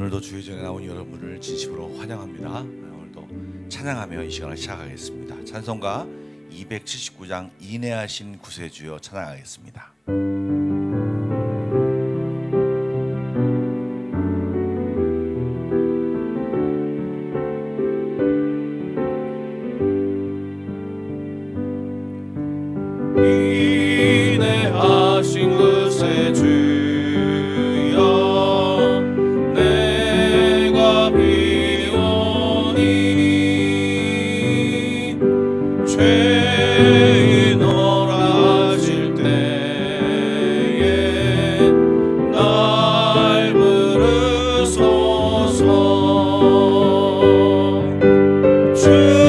오늘도 주의 전에 나온 여러분을 진심으로 환영합니다. 오늘도 찬양하며 이 시간을 시작하겠습니다. 찬송가 279장 인내하신 구세주여 찬양하겠습니다. 인내하신 구세주여 내가 비오니 죄인 오라질 때에 날 부르소서. 주여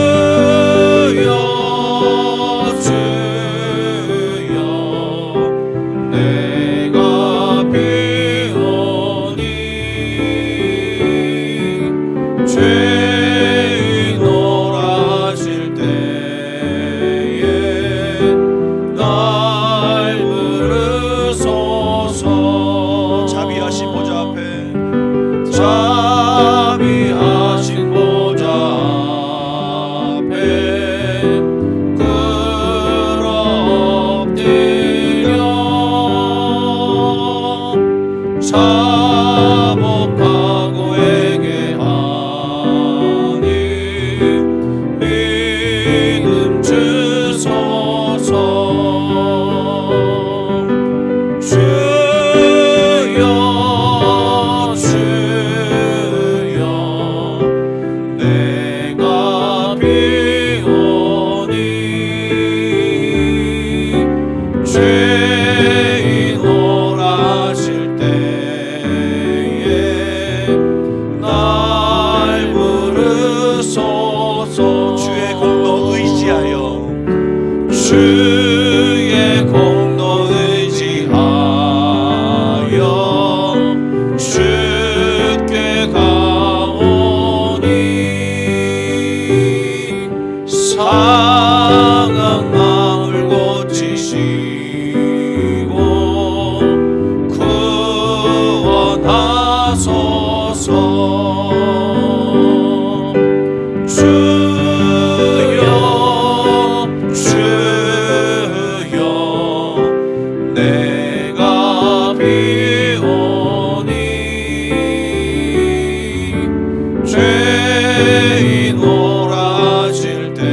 내가 비오니 죄인 오라질 때에 날 부르소서. 자비하신 보좌 앞에 자비하신 보좌 앞에 자복하고 회개하니 믿음 주소서. 주여 주여 내가 비오니 죄인 오라실 때에 날 부르소서. 주의 공로 의지하여 주의 공로 의지하여 주께 가오니 상한 마음을 고치시고 구원하소서. 주여 주여 내가 비오니 죄인 오라질 때에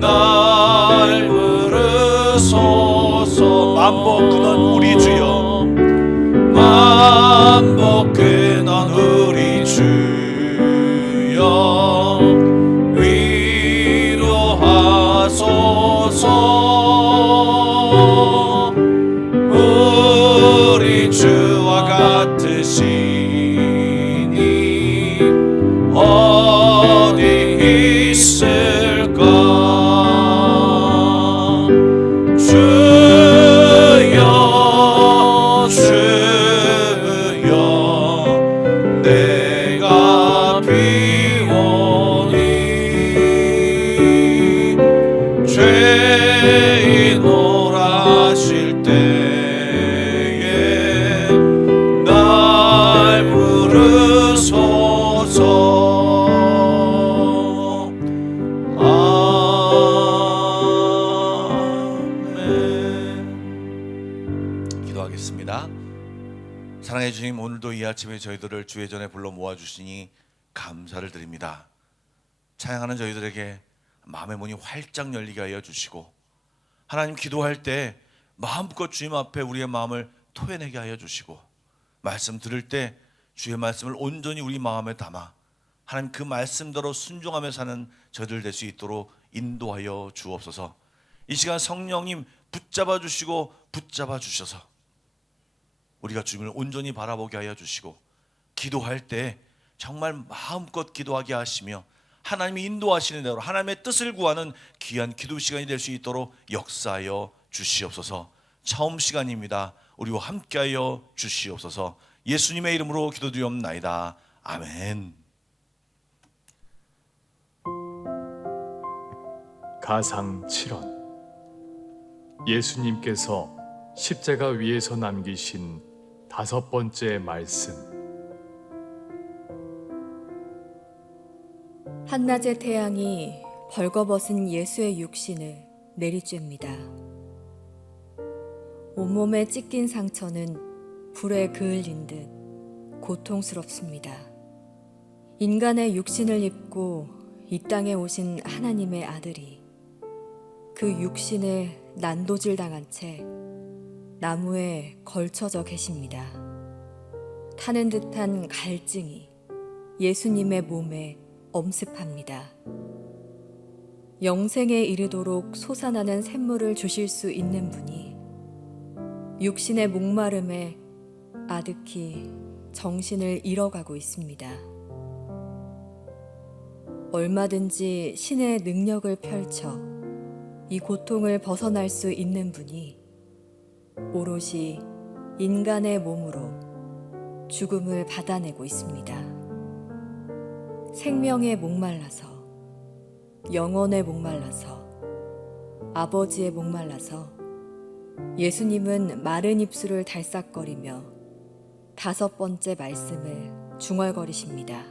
날 부르소서. 만복 근원 우리 주여 만복 근원 우리 주여 위로하소서. 우리 주와 같으시니 어디 있을까. 주여 주여 내가 비오니 죄인 오라실 때에 날 부르소서. 아멘. 기도하겠습니다. 사랑해 주님, 오늘도 이 아침에 저희들을 주의 전에 불러 모아주시니 감사를 드립니다. 찬양하는 저희들에게 마음의 문이 활짝 열리게 하여 주시고, 하나님 기도할 때 마음껏 주님 앞에 우리의 마음을 토해내게 하여 주시고, 말씀 들을 때 주의 말씀을 온전히 우리 마음에 담아 하나님 그 말씀대로 순종하며 사는 저희들 될 수 있도록 인도하여 주옵소서. 이 시간 성령님 붙잡아 주시고 붙잡아 주셔서 우리가 주님을 온전히 바라보게 하여 주시고, 기도할 때 정말 마음껏 기도하게 하시며 하나님이 인도하시는 대로 하나님의 뜻을 구하는 귀한 기도 시간이 될 수 있도록 역사하여 주시옵소서. 처음 시간입니다. 우리와 함께하여 주시옵소서. 예수님의 이름으로 기도드리옵나이다. 아멘. 가상 7원. 예수님께서 십자가 위에서 남기신 5번째 말씀. 한낮의 태양이 벌거벗은 예수의 육신을 내리쬐입니다. 온몸에 찢긴 상처는 불에 그을린 듯 고통스럽습니다. 인간의 육신을 입고 이 땅에 오신 하나님의 아들이 그 육신에 난도질 당한 채 나무에 걸쳐져 계십니다. 타는 듯한 갈증이 예수님의 몸에 엄습합니다. 영생에 이르도록 솟아나는 샘물을 주실 수 있는 분이 육신의 목마름에 아득히 정신을 잃어가고 있습니다. 얼마든지 신의 능력을 펼쳐 이 고통을 벗어날 수 있는 분이 오롯이 인간의 몸으로 죽음을 받아내고 있습니다. 생명에 목말라서, 영혼에 목말라서, 아버지에 목말라서 예수님은 마른 입술을 달싹거리며 5번째 말씀을 중얼거리십니다.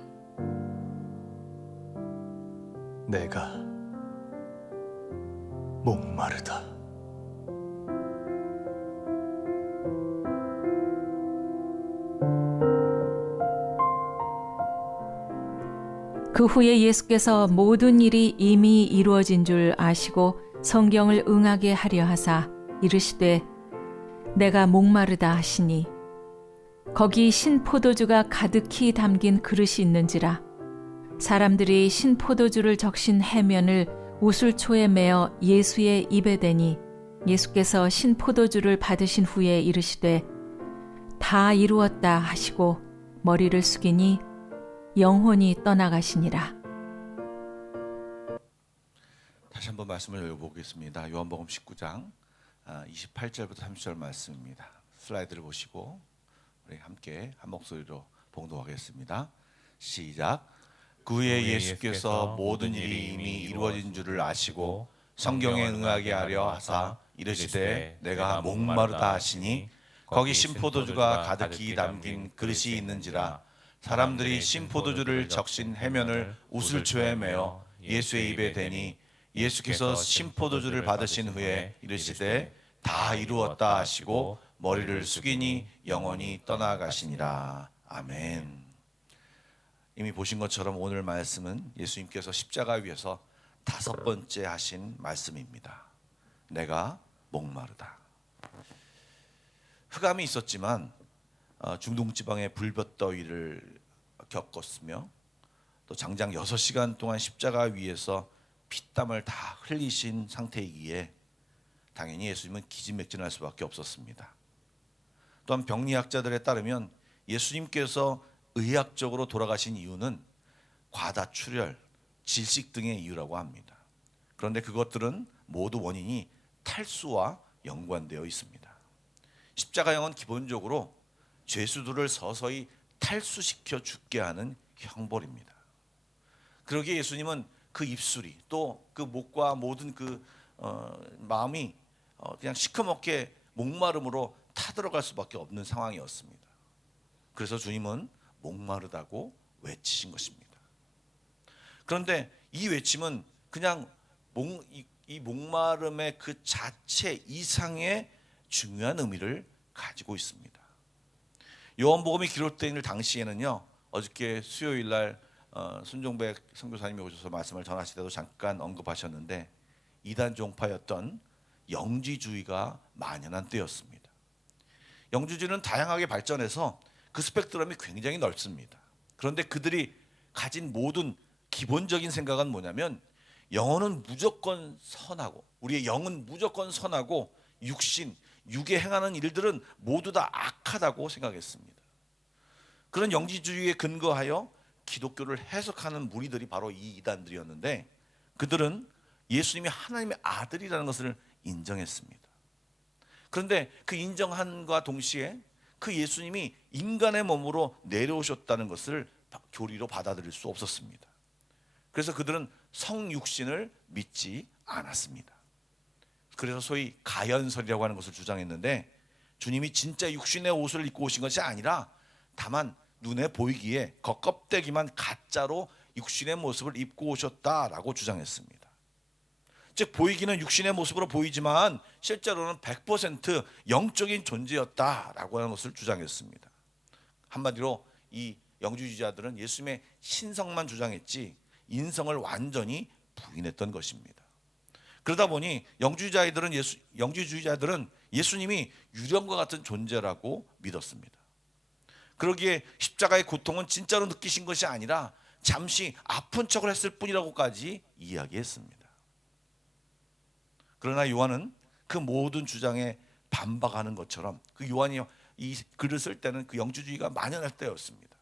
내가 목마르다. 그 후에 예수께서 모든 일이 이미 이루어진 줄 아시고 성경을 응하게 하려 하사 이르시되 내가 목마르다 하시니 거기 신포도주가 가득히 담긴 그릇이 있는지라 사람들이 신포도주를 적신 해면을 우슬초에 매어 예수의 입에 대니 예수께서 신포도주를 받으신 후에 이르시되 다 이루었다 하시고 머리를 숙이니 영혼이 떠나가시니라. 다시 한번 말씀을 읽어보겠습니다. 요한복음 19장 28절부터 30절 말씀입니다. 슬라이드를 보시고 우리 함께 한 목소리로 봉독하겠습니다. 시작. 그 후에 예수께서 모든 일이 이미 이루어진 줄을 아시고 성경에 응하게 하려 하사 이르시되 내가 목마르다 하시니 거기 신포도주가 가득히 담긴 그릇이 있는지라 사람들이 신포도주를 적신 해면을 우슬초에 매어 예수의 입에 대니 예수께서 신포도주를 받으신 후에 이르시되 다 이루었다 하시고 머리를 숙이니 영원히 떠나가시니라. 아멘. 이미 보신 것처럼 오늘 말씀은 예수님께서 십자가 위에서 5번째 하신 말씀입니다. 내가 목마르다. 흑암이 있었지만 중동 지방의 불볕더위를 겪었으며 또 장장 6시간 동안 십자가 위에서 피땀을 다 흘리신 상태이기에 당연히 예수님은 기진맥진할 수밖에 없었습니다. 또한 병리학자들에 따르면 예수님께서 의학적으로 돌아가신 이유는 과다출혈, 질식 등의 이유라고 합니다. 그런데 그것들은 모두 원인이 탈수와 연관되어 있습니다. 십자가형은 기본적으로 죄수들을 서서히 탈수시켜 죽게 하는 형벌입니다. 그러기에 예수님은 그 입술이 또 그 목과 모든 그 마음이 그냥 시커멓게 목마름으로 타들어갈 수밖에 없는 상황이었습니다. 그래서 주님은 목마르다고 외치신 것입니다. 그런데 이 외침은 그냥 이 목마름의 그 자체 이상의 중요한 의미를 가지고 있습니다. 요한복음이 기록된 당시에는요, 어저께 수요일 날 손종백 선교사님이 오셔서 말씀을 전하실 때도 잠깐 언급하셨는데 이단 종파였던 영지주의가 만연한 때였습니다. 영지주의는 다양하게 발전해서 그 스펙트럼이 굉장히 넓습니다. 그런데 그들이 가진 모든 기본적인 생각은 뭐냐면 영혼은 무조건 선하고 우리의 영은 무조건 선하고 육에 행하는 일들은 모두 다 악하다고 생각했습니다. 그런 영지주의에 근거하여 기독교를 해석하는 무리들이 바로 이 이단들이었는데 그들은 예수님이 하나님의 아들이라는 것을 인정했습니다. 그런데 그 인정함과 동시에 그 예수님이 인간의 몸으로 내려오셨다는 것을 교리로 받아들일 수 없었습니다. 그래서 그들은 성육신을 믿지 않았습니다. 그래서 소위 가연설이라고 하는 것을 주장했는데 주님이 진짜 육신의 옷을 입고 오신 것이 아니라 다만 눈에 보이기에 겉껍데기만 가짜로 육신의 모습을 입고 오셨다라고 주장했습니다. 즉 보이기는 육신의 모습으로 보이지만 실제로는 100% 영적인 존재였다라고 하는 것을 주장했습니다. 한마디로 이 영주주의자들은 예수님의 신성만 주장했지 인성을 완전히 부인했던 것입니다. 그러다 보니 영주주의자들은 예수님이 유령과 같은 존재라고 믿었습니다. 그러기에 십자가의 고통은 진짜로 느끼신 것이 아니라 잠시 아픈 척을 했을 뿐이라고까지 이야기했습니다. 그러나 요한은 그 모든 주장에 반박하는 것처럼 그 요한이 이 글을 쓸 때는 그 영주주의가 만연할 때였습니다.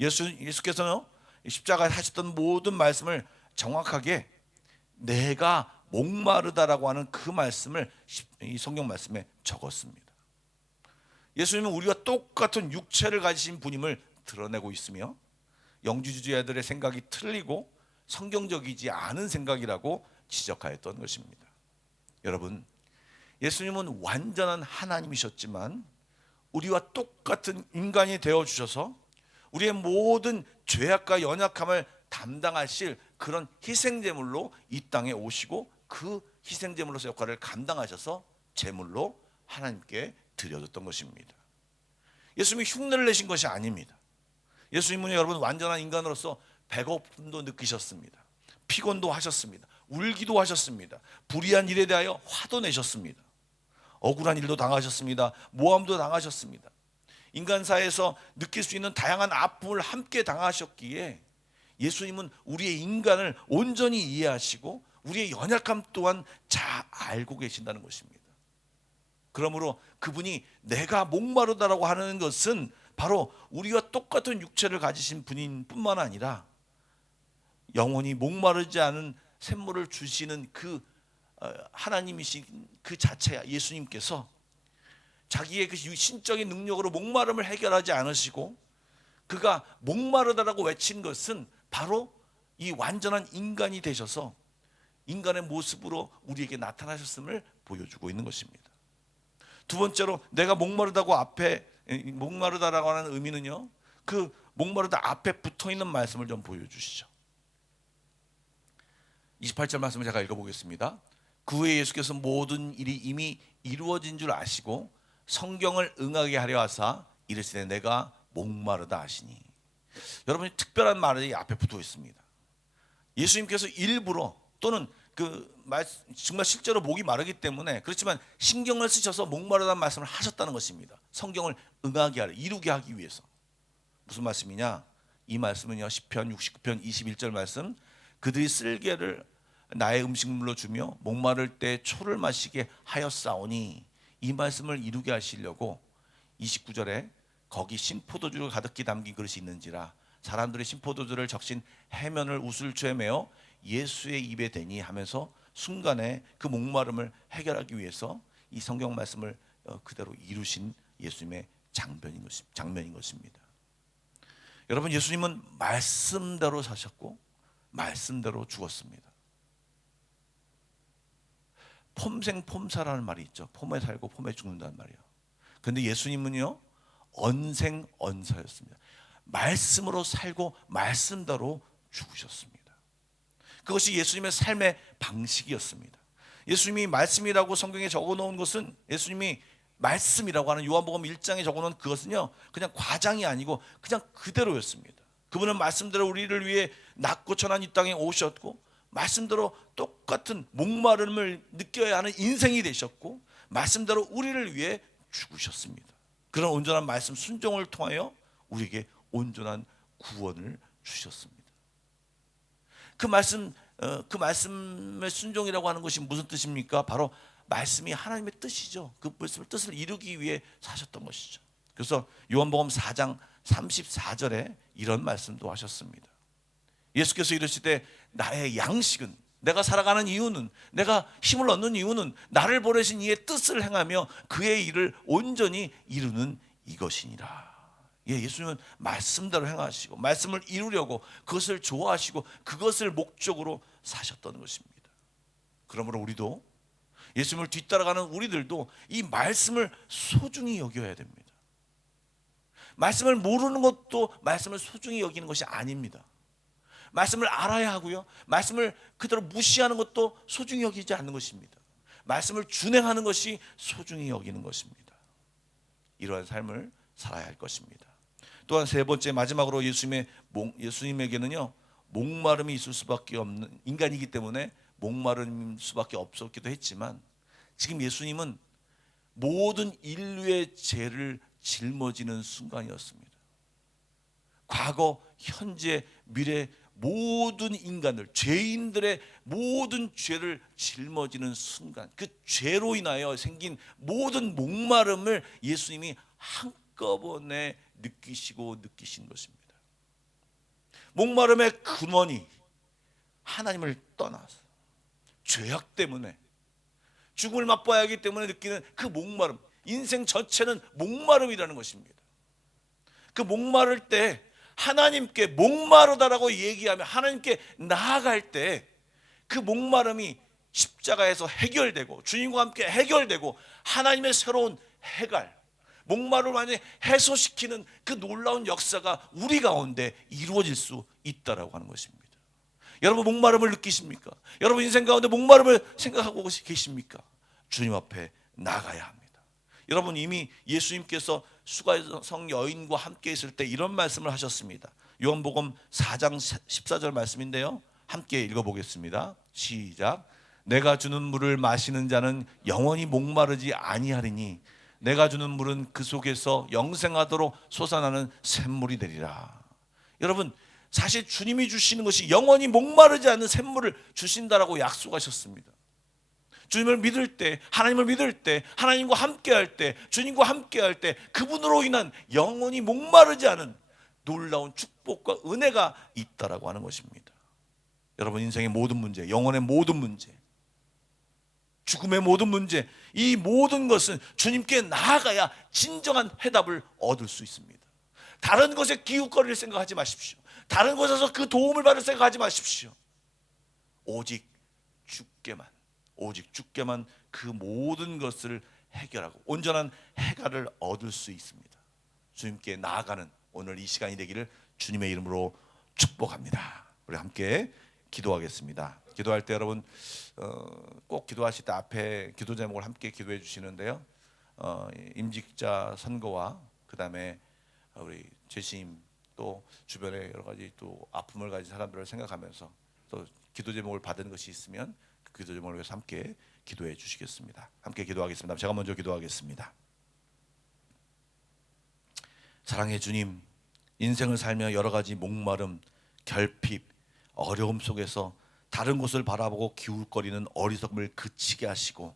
예수께서는 십자가에 하셨던 모든 말씀을 정확하게 내가 목마르다라고 하는 그 말씀을 이 성경 말씀에 적었습니다. 예수님은 우리와 똑같은 육체를 가지신 분임을 드러내고 있으며 영주주의자들의 생각이 틀리고 성경적이지 않은 생각이라고 지적하였던 것입니다. 여러분, 예수님은 완전한 하나님이셨지만 우리와 똑같은 인간이 되어주셔서 우리의 모든 죄악과 연약함을 담당하실 그런 희생제물로 이 땅에 오시고 그 희생제물로서 역할을 감당하셔서 제물로 하나님께 드려졌던 것입니다. 예수님이 흉내를 내신 것이 아닙니다. 예수님은 여러분 완전한 인간으로서 배고픔도 느끼셨습니다. 피곤도 하셨습니다. 울기도 하셨습니다. 불의한 일에 대하여 화도 내셨습니다. 억울한 일도 당하셨습니다. 모함도 당하셨습니다. 인간사에서 느낄 수 있는 다양한 아픔을 함께 당하셨기에 예수님은 우리의 인간을 온전히 이해하시고 우리의 연약함 또한 잘 알고 계신다는 것입니다. 그러므로 그분이 내가 목마르다라고 하는 것은 바로 우리와 똑같은 육체를 가지신 분인 뿐만 아니라 영원히 목마르지 않은 샘물을 주시는 그 하나님이신 그 자체 예수님께서 자기의 그 신적인 능력으로 목마름을 해결하지 않으시고 그가 목마르다라고 외친 것은 바로 이 완전한 인간이 되셔서 인간의 모습으로 우리에게 나타나셨음을 보여주고 있는 것입니다. 두 번째로 내가 목마르다라고 하는 의미는요, 그 목마르다 앞에 붙어있는 말씀을 좀 보여주시죠. 28절 말씀을 제가 읽어보겠습니다. 그 후에 예수께서 모든 일이 이미 이루어진 줄 아시고 성경을 응하게 하려 하사 이르시되 내가 목마르다 하시니. 여러분이 특별한 말이 앞에 붙어 있습니다. 예수님께서 일부러 또는 정말 실제로 목이 마르기 때문에 그렇지만 신경을 쓰셔서 목마르다는 말씀을 하셨다는 것입니다. 성경을 응하게 하려, 이루게 하기 위해서. 무슨 말씀이냐? 이 말씀은요, 시편 69편 21절 말씀, 그들이 쓸개를 나의 음식물로 주며 목마를 때 초를 마시게 하였사오니, 이 말씀을 이루게 하시려고 29절에 거기 신포도주를 가득히 담긴 그릇이 있는지라 사람들이 신포도주를 적신 해면을 우슬초에 메어 예수의 입에 대니 하면서 순간에 그 목마름을 해결하기 위해서 이 성경 말씀을 그대로 이루신 예수님의 장면인 것입니다. 여러분, 예수님은 말씀대로 사셨고 말씀대로 죽었습니다. 폼생폼사라는 말이 있죠. 폼에 살고 폼에 죽는다는 말이에요. 그런데 예수님은요, 언생언사였습니다. 말씀으로 살고 말씀대로 죽으셨습니다. 그것이 예수님의 삶의 방식이었습니다. 예수님이 말씀이라고 성경에 적어놓은 것은, 예수님이 말씀이라고 하는 요한복음 1장에 적어놓은 그것은요, 그냥 과장이 아니고 그냥 그대로였습니다. 그분은 말씀대로 우리를 위해 낮고 천한 이 땅에 오셨고 말씀대로 똑같은 목마름을 느껴야 하는 인생이 되셨고 말씀대로 우리를 위해 죽으셨습니다. 그런 온전한 말씀 순종을 통하여 우리에게 온전한 구원을 주셨습니다. 그 말씀의 순종이라고 하는 것이 무슨 뜻입니까? 바로 말씀이 하나님의 뜻이죠. 그 말씀의 뜻을 이루기 위해 사셨던 것이죠. 그래서 요한복음 4장 34절에 이런 말씀도 하셨습니다. 예수께서 이르시되 나의 양식은, 내가 살아가는 이유는, 내가 힘을 얻는 이유는 나를 보내신 이의 뜻을 행하며 그의 일을 온전히 이루는 이것이니라. 예수님은 말씀대로 행하시고 말씀을 이루려고 그것을 좋아하시고 그것을 목적으로 사셨던 것입니다. 그러므로 우리도 예수님을 뒤따라가는 우리들도 이 말씀을 소중히 여겨야 됩니다. 말씀을 모르는 것도 말씀을 소중히 여기는 것이 아닙니다. 말씀을 알아야 하고요, 말씀을 그대로 무시하는 것도 소중히 여기지 않는 것입니다. 말씀을 준행하는 것이 소중히 여기는 것입니다. 이러한 삶을 살아야 할 것입니다. 또한 세 번째, 마지막으로 예수님에게는요, 목마름이 있을 수밖에 없는 인간이기 때문에 목마를 수밖에 없었기도 했지만, 지금 예수님은 모든 인류의 죄를 짊어지는 순간이었습니다. 과거, 현재, 미래 모든 인간들, 죄인들의 모든 죄를 짊어지는 순간, 그 죄로 인하여 생긴 모든 목마름을 예수님이 한꺼번에 느끼신 것입니다. 목마름의 근원이 하나님을 떠나서 죄악 때문에 죽음을 맛봐야 하기 때문에 느끼는 그 목마름, 인생 전체는 목마름이라는 것입니다. 그 목마를 때 하나님께 목마르다라고 얘기하며 하나님께 나아갈 때 그 목마름이 십자가에서 해결되고 주님과 함께 해결되고 하나님의 새로운 해갈, 목마름을 완전히 해소시키는 그 놀라운 역사가 우리 가운데 이루어질 수 있다라고 하는 것입니다. 여러분, 목마름을 느끼십니까? 여러분, 인생 가운데 목마름을 생각하고 계십니까? 주님 앞에 나가야 합니다. 여러분, 이미 예수님께서 수가성 여인과 함께 있을 때 이런 말씀을 하셨습니다. 요한복음 4장 14절 말씀인데요, 함께 읽어보겠습니다. 시작. 내가 주는 물을 마시는 자는 영원히 목마르지 아니하리니 내가 주는 물은 그 속에서 영생하도록 솟아나는 샘물이 되리라. 여러분, 사실 주님이 주시는 것이 영원히 목마르지 않는 샘물을 주신다라고 약속하셨습니다. 주님을 믿을 때, 하나님을 믿을 때, 하나님과 함께할 때, 주님과 함께할 때 그분으로 인한 영원히 목마르지 않은 놀라운 축복과 은혜가 있다라고 하는 것입니다. 여러분, 인생의 모든 문제, 영혼의 모든 문제, 죽음의 모든 문제, 이 모든 것은 주님께 나아가야 진정한 해답을 얻을 수 있습니다. 다른 것에 기웃거릴 생각하지 마십시오. 다른 곳에서 그 도움을 받을 생각하지 마십시오. 오직 주께만 그 모든 것을 해결하고 온전한 해결을 얻을 수 있습니다. 주님께 나아가는 오늘 이 시간이 되기를 주님의 이름으로 축복합니다. 우리 함께 기도하겠습니다. 기도할 때 여러분 꼭 기도하실 때 앞에 기도 제목을 함께 기도해 주시는데요, 임직자 선거와 그 다음에 우리 재심, 또 주변에 여러 가지 또 아픔을 가진 사람들을 생각하면서 또 기도 제목을 받은 것이 있으면 그 기도 제목을 위해서 함께 기도해 주시겠습니다. 함께 기도하겠습니다. 제가 먼저 기도하겠습니다. 사랑의 주님, 인생을 살며 여러 가지 목마름, 결핍, 어려움 속에서 다른 곳을 바라보고 기울거리는 어리석음을 그치게 하시고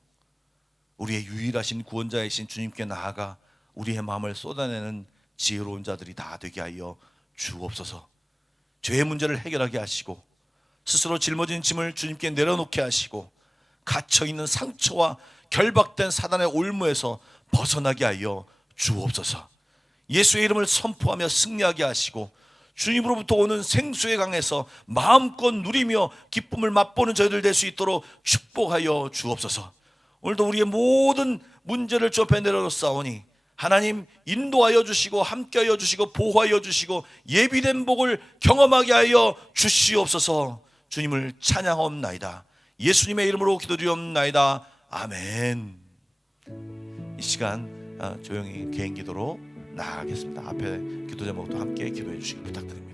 우리의 유일하신 구원자이신 주님께 나아가 우리의 마음을 쏟아내는 지혜로운 자들이 다 되게 하여 주옵소서. 죄의 문제를 해결하게 하시고 스스로 짊어진 짐을 주님께 내려놓게 하시고 갇혀있는 상처와 결박된 사단의 올무에서 벗어나게 하여 주옵소서. 예수의 이름을 선포하며 승리하게 하시고 주님으로부터 오는 생수의 강에서 마음껏 누리며 기쁨을 맛보는 저희들 될 수 있도록 축복하여 주옵소서. 오늘도 우리의 모든 문제를 주 앞에 내려놓사오니 하나님 인도하여 주시고 함께하여 주시고 보호하여 주시고 예비된 복을 경험하게 하여 주시옵소서. 주님을 찬양하옵나이다. 예수님의 이름으로 기도드리옵나이다. 아멘. 이 시간 조용히 개인 기도로 나아가겠습니다. 앞에 기도 제목도 함께 기도해 주시기 부탁드립니다.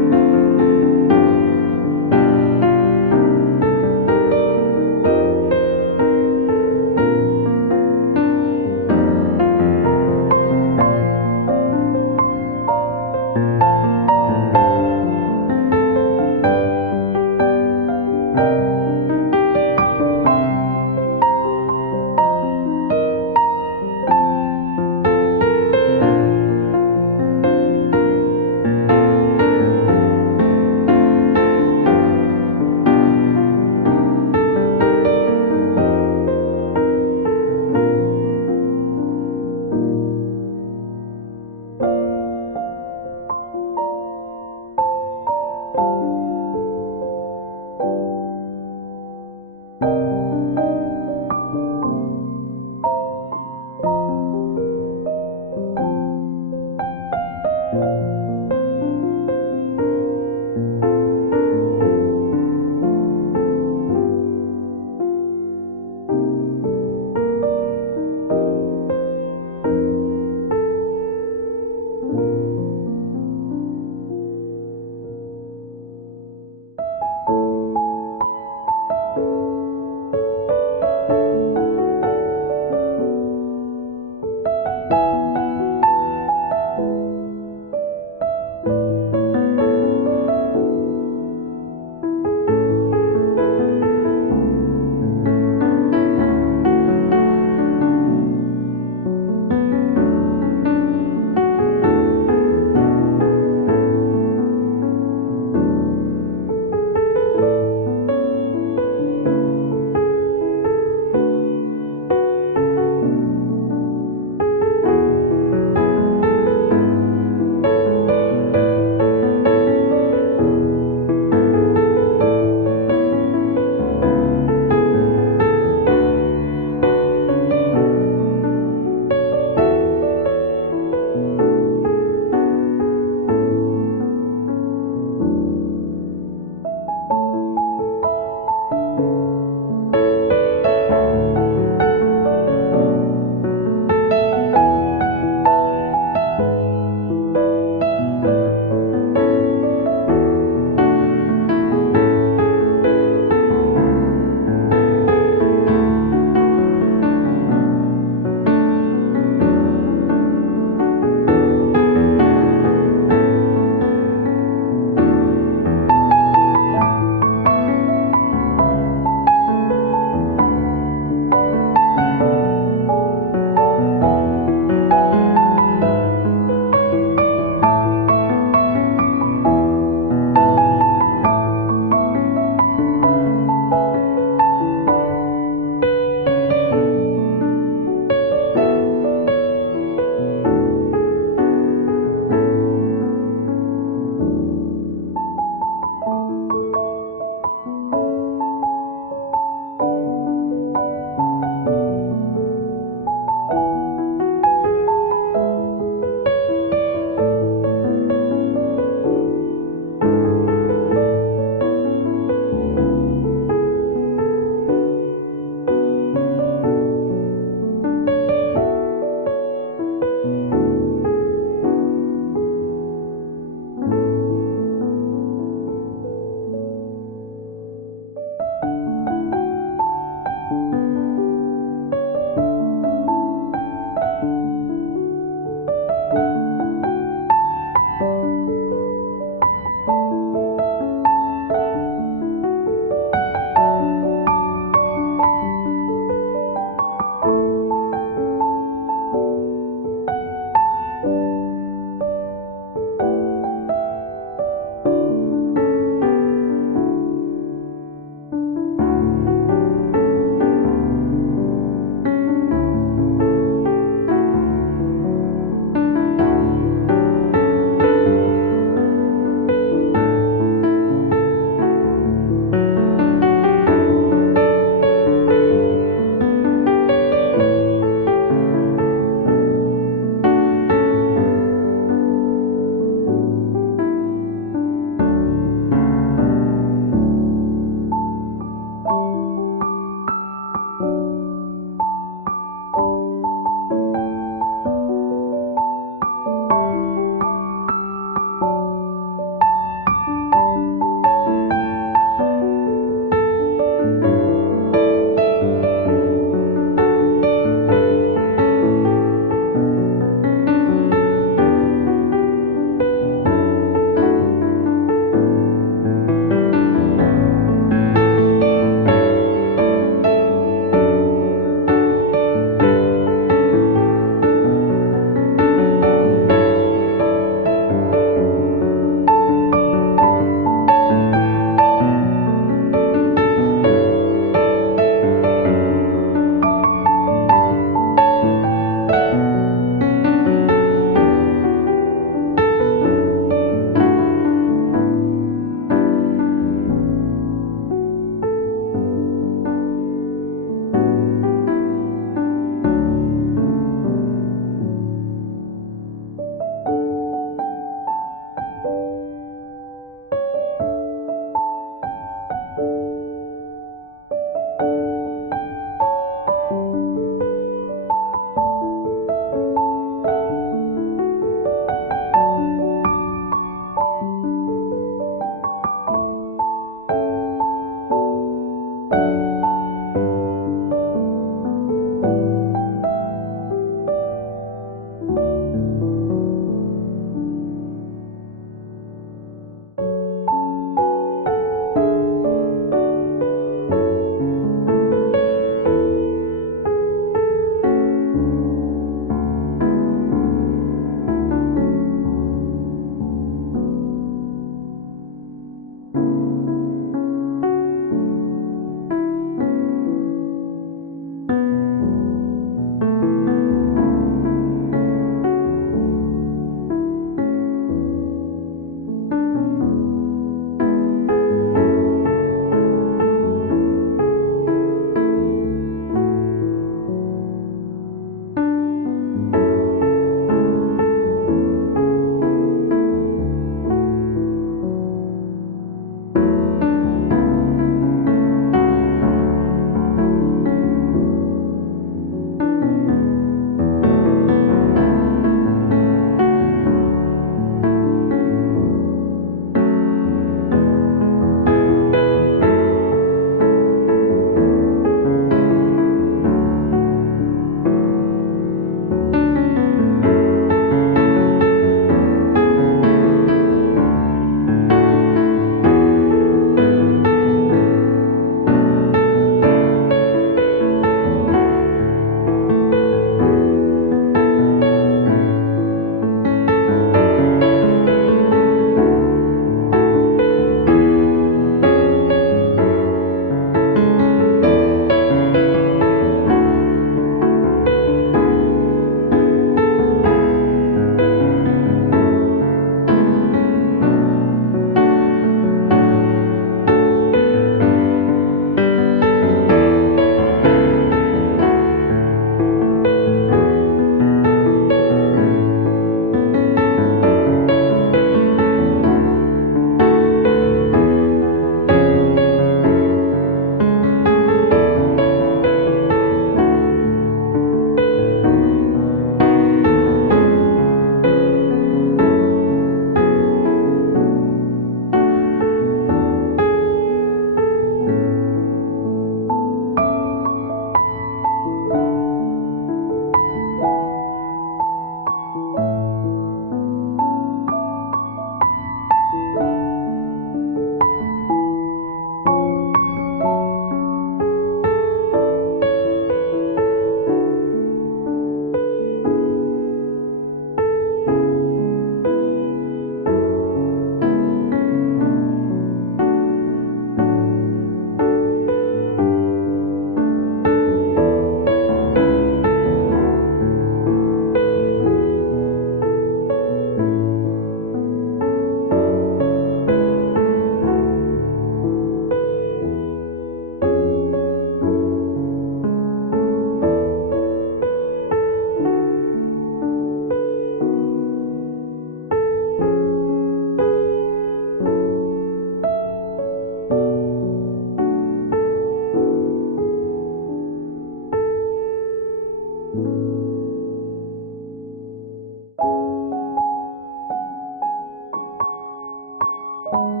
주